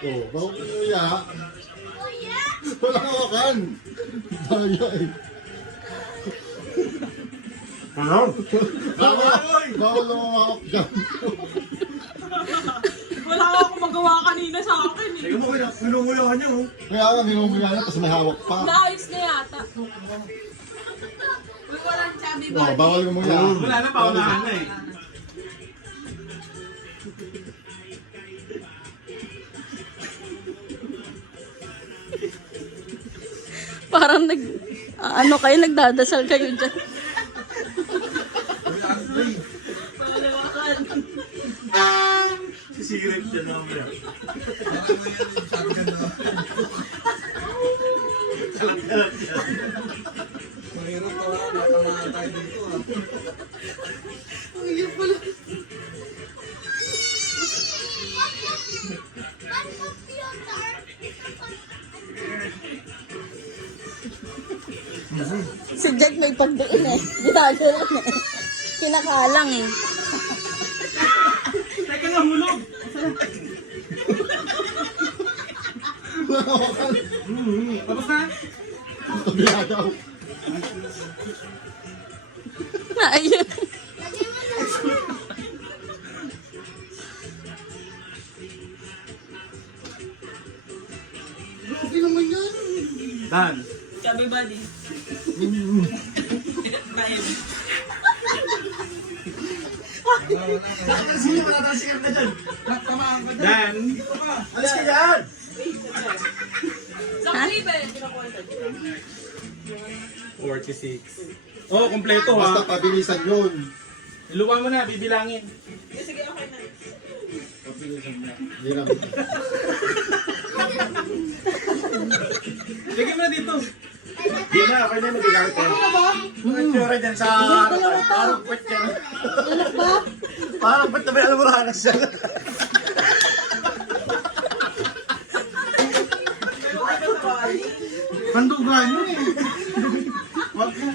Oh, bakit kuya? Wala hawakan. Daya eh. Ano? Bawal na mawawak dyan. Wala akong magawa kanina sa akin eh. Teka mo, pinunguyahan niyo. Kaya nga, ninunguya na, tapos may hawak pa. Naayos na yata. Walang chubby Oh, body. bawal gumuya. Wala na, paunahan na eh. Parang ano kayo, nagdadasal kayo dyan. Sisirit dyan namin. Mahirap pala, natamaan tayo dito ah. Si Jack may pagdiin eh. Ginagalan eh. Kinakalang eh. Teka na, hulog! Wala hawakan. Tapos na? Tabiya daw. Ayun. Grabe naman yan. Dan. Chubby body. Sino matatalsikan ka dyan? Tamaan ka dyan. Dan. Alis ka dyan! Sa klipe, pinakuha ka. 46. Oh, kompleto Basta ha. pabilisan yun. Iluwa mo na, bibilangin. Sige, okay na. Hindi na. Lagyan mo na dito. Hindi na, okay na, nabigamit ka. Ang tsura dyan sa parang puwet ka. Parang puwet na may almurahanas siya. Pandugan mo eh. Wag mo.